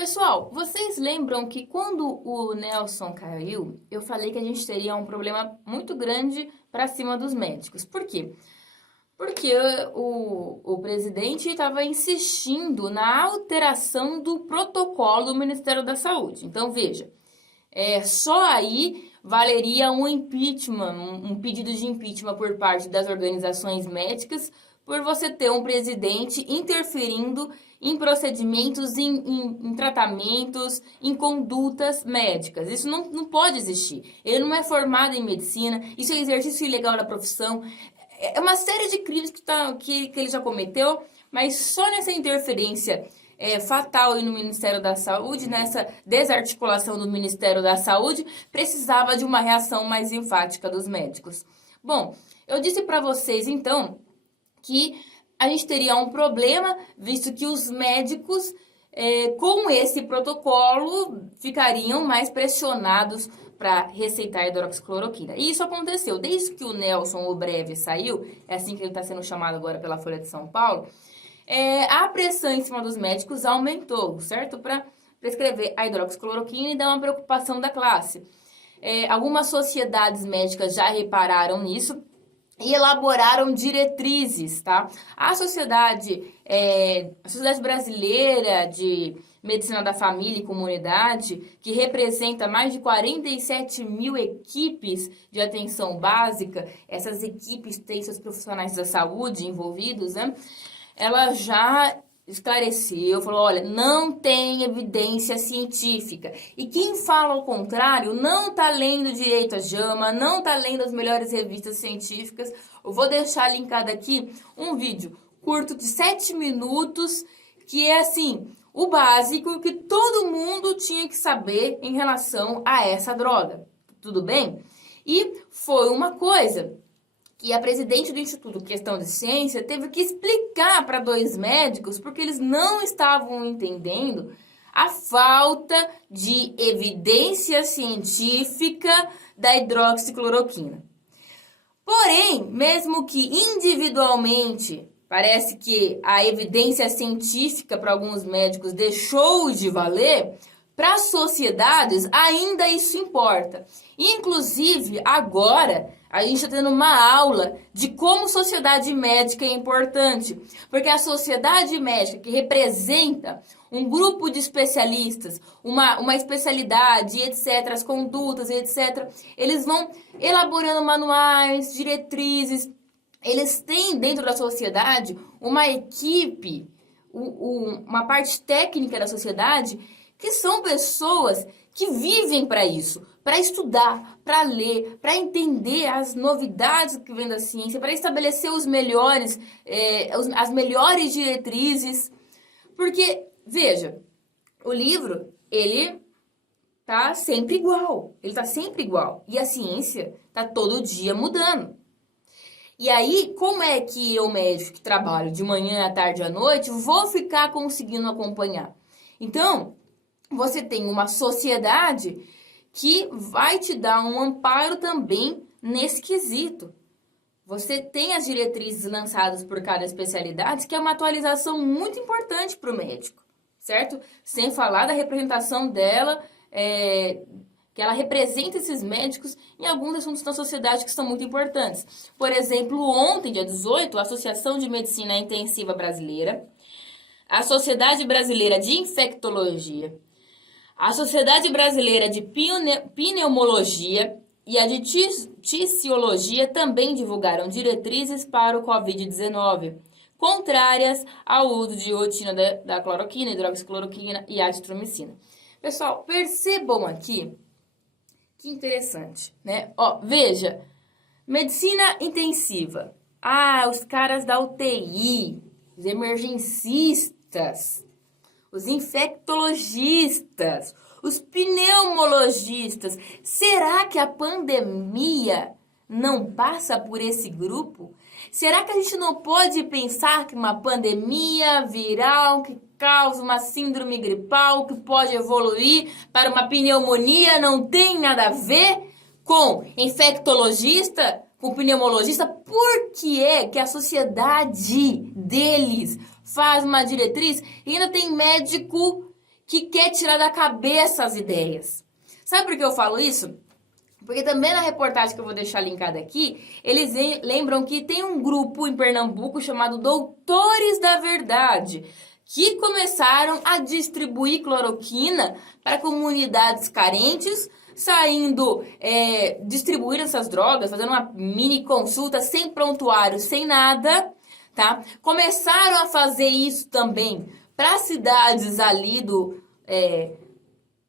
Pessoal, vocês lembram que quando o Nelson caiu, eu falei que a gente teria um problema muito grande para cima dos médicos. Por quê? Porque o presidente estava insistindo na alteração do protocolo do Ministério da Saúde. Então, veja, só aí valeria um impeachment, um pedido de impeachment por parte das organizações médicas, por você ter um presidente interferindo em procedimentos, em tratamentos, em condutas médicas. Isso não pode existir. Ele não é formado em medicina, isso é exercício ilegal da profissão. É uma série de crimes que ele já cometeu, mas só nessa interferência fatal no Ministério da Saúde, nessa desarticulação do Ministério da Saúde, precisava de uma reação mais enfática dos médicos. Bom, eu disse para vocês, então, que a gente teria um problema, visto que os médicos, com esse protocolo, ficariam mais pressionados para receitar hidroxicloroquina. E isso aconteceu. Desde que o Nelson, o breve, saiu, é assim que ele está sendo chamado agora pela Folha de São Paulo, a pressão em cima dos médicos aumentou, certo? Para prescrever a hidroxicloroquina e dar uma preocupação da classe. Algumas sociedades médicas já repararam nisso e elaboraram diretrizes, tá? A Sociedade Brasileira de Medicina da Família e Comunidade, que representa mais de 47 mil equipes de atenção básica, essas equipes têm seus profissionais da saúde envolvidos, né? Ela já esclareceu, falou, olha, não tem evidência científica. E quem fala ao contrário não está lendo direito a JAMA, não está lendo as melhores revistas científicas. Eu vou deixar linkado aqui um vídeo curto de 7 minutos, que é assim, o básico que todo mundo tinha que saber em relação a essa droga. Tudo bem? E foi uma coisa que a presidente do Instituto Questão de Ciência teve que explicar para 2 médicos porque eles não estavam entendendo a falta de evidência científica da hidroxicloroquina. Porém, mesmo que individualmente parece que a evidência científica para alguns médicos deixou de valer, para as sociedades ainda isso importa. Inclusive, agora, a gente está tendo uma aula de como sociedade médica é importante. Porque a sociedade médica, que representa um grupo de especialistas, uma especialidade, etc., as condutas, etc., eles vão elaborando manuais, diretrizes. Eles têm dentro da sociedade uma equipe, uma parte técnica da sociedade, que são pessoas que vivem para isso, para estudar, para ler, para entender as novidades que vêm da ciência, para estabelecer as melhores diretrizes. Porque, veja, o livro, ele tá sempre igual, ele tá sempre igual. E a ciência tá todo dia mudando. E aí, como é que eu, médico, que trabalho de manhã, à tarde, à noite, vou ficar conseguindo acompanhar? Então, você tem uma sociedade que vai te dar um amparo também nesse quesito. Você tem as diretrizes lançadas por cada especialidade, que é uma atualização muito importante para o médico, certo? Sem falar da representação dela, que ela representa esses médicos em alguns assuntos da sociedade que são muito importantes. Por exemplo, ontem, dia 18, a Associação de Medicina Intensiva Brasileira, a Sociedade Brasileira de Infectologia, a Sociedade Brasileira de Pneumologia e a de Ticiologia também divulgaram diretrizes para o Covid-19, contrárias ao uso de iotina da cloroquina, hidroxicloroquina e azitromicina. Pessoal, percebam aqui que interessante, né? Ó, veja, medicina intensiva. Os caras da UTI, os emergencistas, os infectologistas, os pneumologistas. Será que a pandemia não passa por esse grupo? Será que a gente não pode pensar que uma pandemia viral que causa uma síndrome gripal que pode evoluir para uma pneumonia não tem nada a ver com infectologista, com pneumologista? Por que é que a sociedade deles faz uma diretriz e ainda tem médico que quer tirar da cabeça as ideias. Sabe por que eu falo isso? Porque também na reportagem que eu vou deixar linkada aqui, eles lembram que tem um grupo em Pernambuco chamado Doutores da Verdade, que começaram a distribuir cloroquina para comunidades carentes, distribuindo essas drogas, fazendo uma mini consulta sem prontuário, sem nada, tá? Começaram a fazer isso também para cidades ali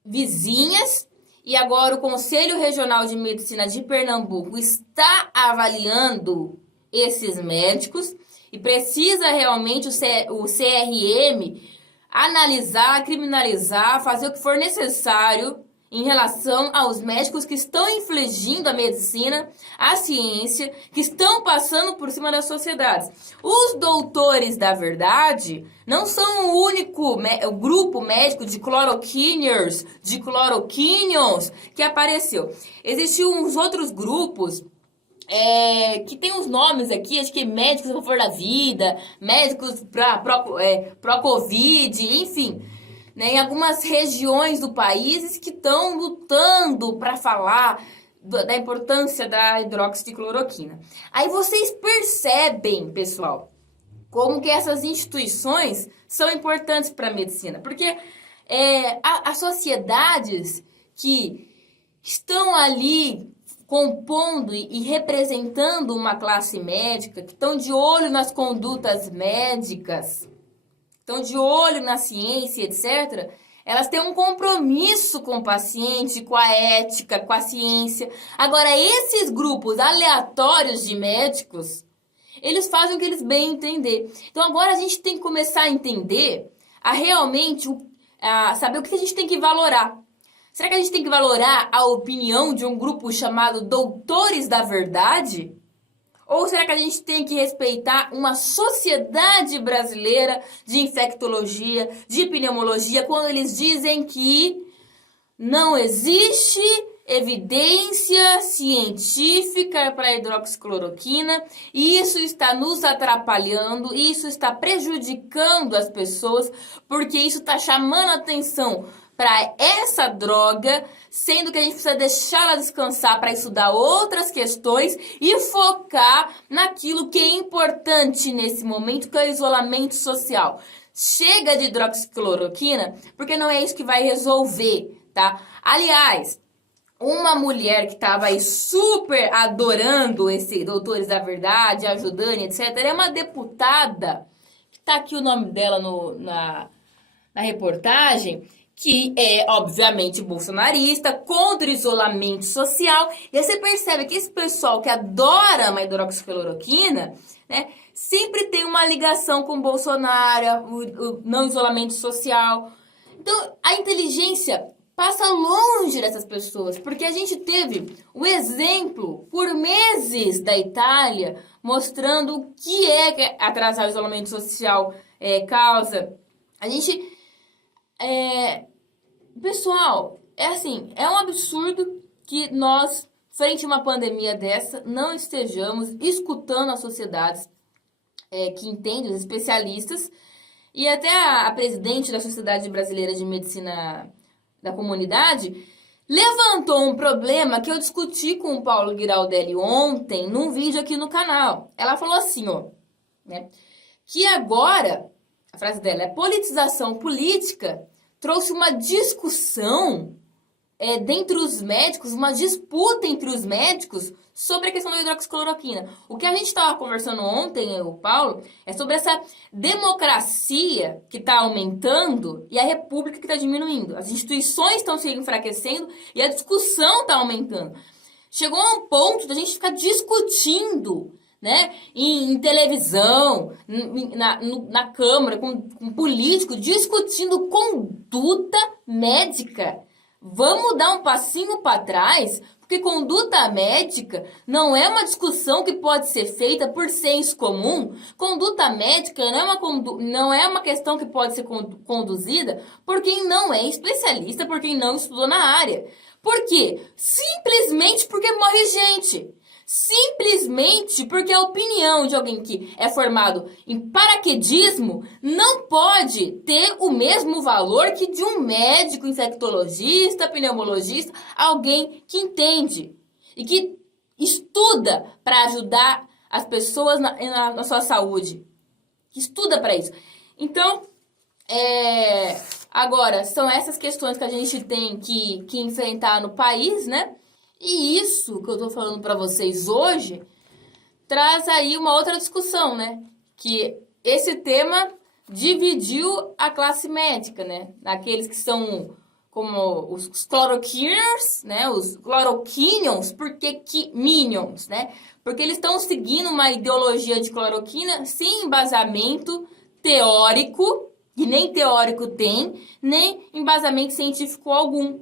vizinhas, e agora o Conselho Regional de Medicina de Pernambuco está avaliando esses médicos e precisa realmente o CRM analisar, criminalizar, fazer o que for necessário em relação aos médicos que estão infligindo a medicina, a ciência, que estão passando por cima das sociedades. Os doutores da verdade não são o único o grupo médico de cloroquiners, de cloroquinions que apareceu. Existiam uns outros grupos que tem uns nomes aqui, acho que médicos a favor da vida, médicos pró-Covid, enfim, né, em algumas regiões do país que estão lutando para falar da importância da hidroxicloroquina. Aí vocês percebem, pessoal, como que essas instituições são importantes para a medicina, porque as sociedades que estão ali compondo e representando uma classe médica, que estão de olho nas condutas médicas, estão de olho na ciência, etc., elas têm um compromisso com o paciente, com a ética, com a ciência. Agora, esses grupos aleatórios de médicos, eles fazem o que eles bem entender. Então, agora a gente tem que começar a entender, saber o que a gente tem que valorar. Será que a gente tem que valorar a opinião de um grupo chamado Doutores da Verdade? Ou será que a gente tem que respeitar uma sociedade brasileira de infectologia, de pneumologia, quando eles dizem que não existe evidência científica para a hidroxicloroquina e isso está nos atrapalhando, isso está prejudicando as pessoas, porque isso está chamando a atenção para essa droga, sendo que a gente precisa deixá-la descansar para estudar outras questões e focar naquilo que é importante nesse momento, que é o isolamento social. Chega de hidroxicloroquina, porque não é isso que vai resolver, tá? Aliás, uma mulher que estava aí super adorando esse Doutores da Verdade, ajudando, etc., é uma deputada, que está aqui o nome dela na reportagem, que é, obviamente, bolsonarista, contra o isolamento social. E aí você percebe que esse pessoal que adora uma hidroxicloroquina, né, sempre tem uma ligação com o Bolsonaro, o não isolamento social. Então, a inteligência passa longe dessas pessoas, porque a gente teve o exemplo, por meses, da Itália, mostrando o que atrasar o isolamento social causa. A gente... Pessoal, é um absurdo que nós, frente a uma pandemia dessa, não estejamos escutando as sociedades que entendem, os especialistas, e até a presidente da Sociedade Brasileira de Medicina da Comunidade levantou um problema que eu discuti com o Paulo Giraldelli ontem, num vídeo aqui no canal. Ela falou assim, né, que agora, a frase dela é politização política, trouxe uma discussão dentre os médicos, uma disputa entre os médicos sobre a questão da hidroxicloroquina. O que a gente estava conversando ontem, o Paulo, é sobre essa democracia que está aumentando e a república que está diminuindo. As instituições estão se enfraquecendo e a discussão está aumentando. Chegou a um ponto da gente ficar discutindo, né, em televisão, na Câmara, com político, discutindo conduta médica. Vamos dar um passinho para trás, porque conduta médica não é uma discussão que pode ser feita por senso comum. Conduta médica não é uma questão que pode ser conduzida por quem não é especialista, por quem não estudou na área. Por quê? Simplesmente porque morre gente. simplesmente porque a opinião de alguém que é formado em paraquedismo não pode ter o mesmo valor que de um médico, infectologista, pneumologista, alguém que entende e que estuda para ajudar as pessoas na sua saúde, que estuda para isso. Então, agora, são essas questões que a gente tem que enfrentar no país, né? E isso que eu tô falando para vocês hoje traz aí uma outra discussão, né? Que esse tema dividiu a classe médica, né? Naqueles que são como os cloroquiners, né? Os cloroquinions, por que minions, né? Porque eles estão seguindo uma ideologia de cloroquina sem embasamento teórico, e nem teórico tem, nem embasamento científico algum.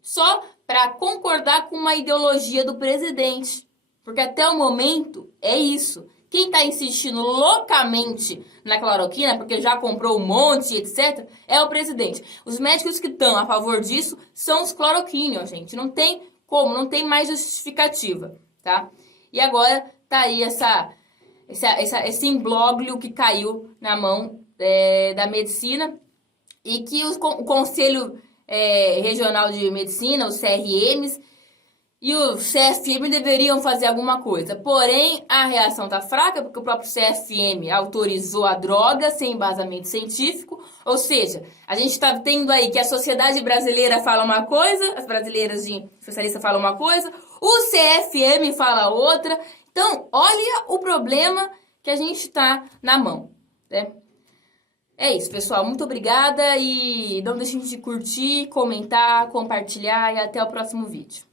Só para concordar com uma ideologia do presidente. Porque até o momento é isso. Quem está insistindo loucamente na cloroquina, porque já comprou um monte, etc., é o presidente. Os médicos que estão a favor disso são os cloroquíneos, gente. Não tem como, não tem mais justificativa, tá? E agora tá aí esse imbróglio que caiu na mão da medicina e que o Conselho Regional de Medicina, os CRMs, e o CFM deveriam fazer alguma coisa. Porém, a reação está fraca, porque o próprio CFM autorizou a droga sem embasamento científico. Ou seja, a gente está tendo aí que a sociedade brasileira fala uma coisa, as brasileiras de especialista falam uma coisa, o CFM fala outra. Então, olha o problema que a gente está na mão, né? É isso, pessoal. Muito obrigada e não deixem de curtir, comentar, compartilhar e até o próximo vídeo.